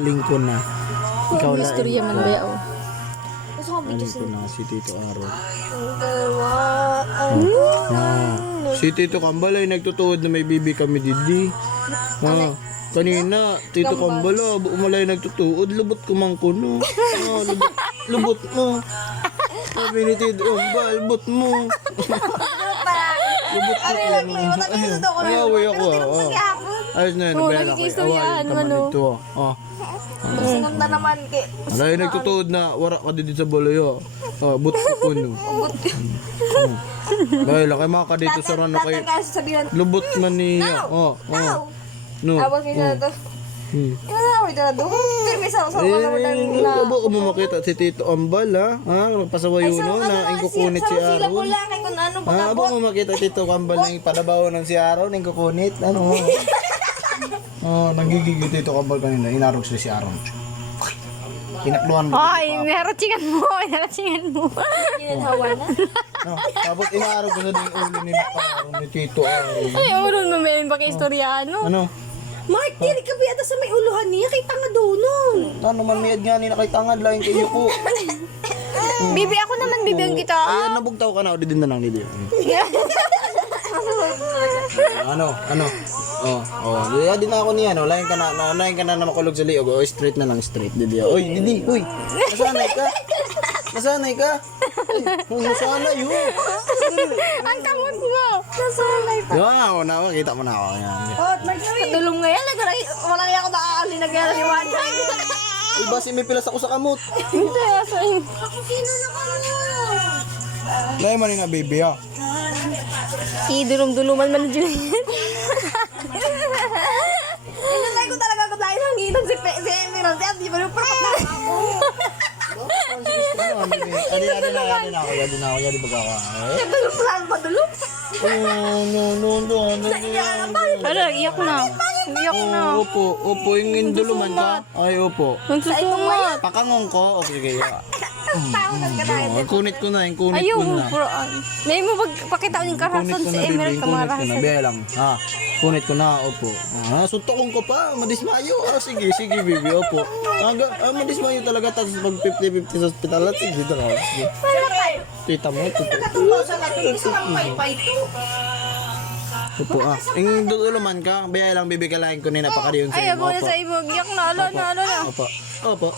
Lingko na. Ikaw lang. Istorya man ba yaw? Lingko na si Tito Aro. Dalawa. Si Tito Kambal ay nagtutuod na may bibi kami didi. Kanina, Tito Kambal, umalay nagtutuod, lubot kumangko no. Lubot mo. Sabi ni Tito Kambal, lubot mo. Lubot mo. Ayaway ako. Ayos na yun, nabela ko. Awayin ka man dito. Sinunta naman kay... Alay nagtutuod na, wara ka dito sa baloyo. But ko no. Dahil kay mga ka dito sa rano kay lubot man niya. No. Tapos minsan na to. Inanaway na doon. Pero may sa naman na... Abo mo makita si Tito Ambal ha? Pasawayo no na ingkukunit si Sila Aaron. po lang kay kung ano Abo mo makita Tito Ambal na ipadabaw ng si Aaron ingkukunit. Ano? Nanggigigil Tito Ambal kanina. Inarog sila si Aaron. Kinakluan mo. Ay, naratsingan mo. Kinadhawa na. Tapos inarog ko sa ding ulo ni Aaron ni Tito Aaron. Ay, uron mo may baka istorya ano? Ano? Mark, diri ka biyata sa may uluhan niya. Kay tanga doon nun. Ano man miyad nga ni nakitangad lain kayo po. Bibi ako naman bibigyan kita. Ay, nabugtaw ka na o di din na lang nila. Ano? Diya din ako niya, no? Lain ka na makulog sa liog. O, straight na lang, straight. Didi. Oy, Didi, uy. Nasanay ka? Nasanay yun. Ang kamot mo. Nasanay pa. Yan, kita mo na ako. Yan. Mark, Dulong ngayon, wala kaya ako nakakali na gano'n iwan. Uy, basi may pilas ako sa kamot. Hindi, asay. sino na kayo? Lain man na, baby, ha? Idulong-duluman man na dyan. Inanay ko talaga ko dahil ang inom si Emerald. At di ba yung pakat na ako? Adi na ako. Yadi baga ka. Ito yung plan pa dulo. No. Ano, iyak na. Iyak na. Opo, yung induluman ka. Ay, opo. Nagsusumat. Pakangong ko. Okay, sige. Tawagan ka na. Kunit ko na. Ayaw mo, may mo pagpakita ng karason si Emerald kamarasan. Biya lang. Kunit ko na, opo. Suntukon ko pa, madismayo. Sige, baby, opo. Madismayo talaga, tapos pag 50-50 sa hospital, at sige, talaga. Tita mo, Katumbaw sa lahat. Isa lang pay-pay to. Opo, Yung duduluman ka, biya lang, bibigalain ko ni napakariyon sa Ay, inyo. ako na sa ibog. Iyak na, ala na. Opo.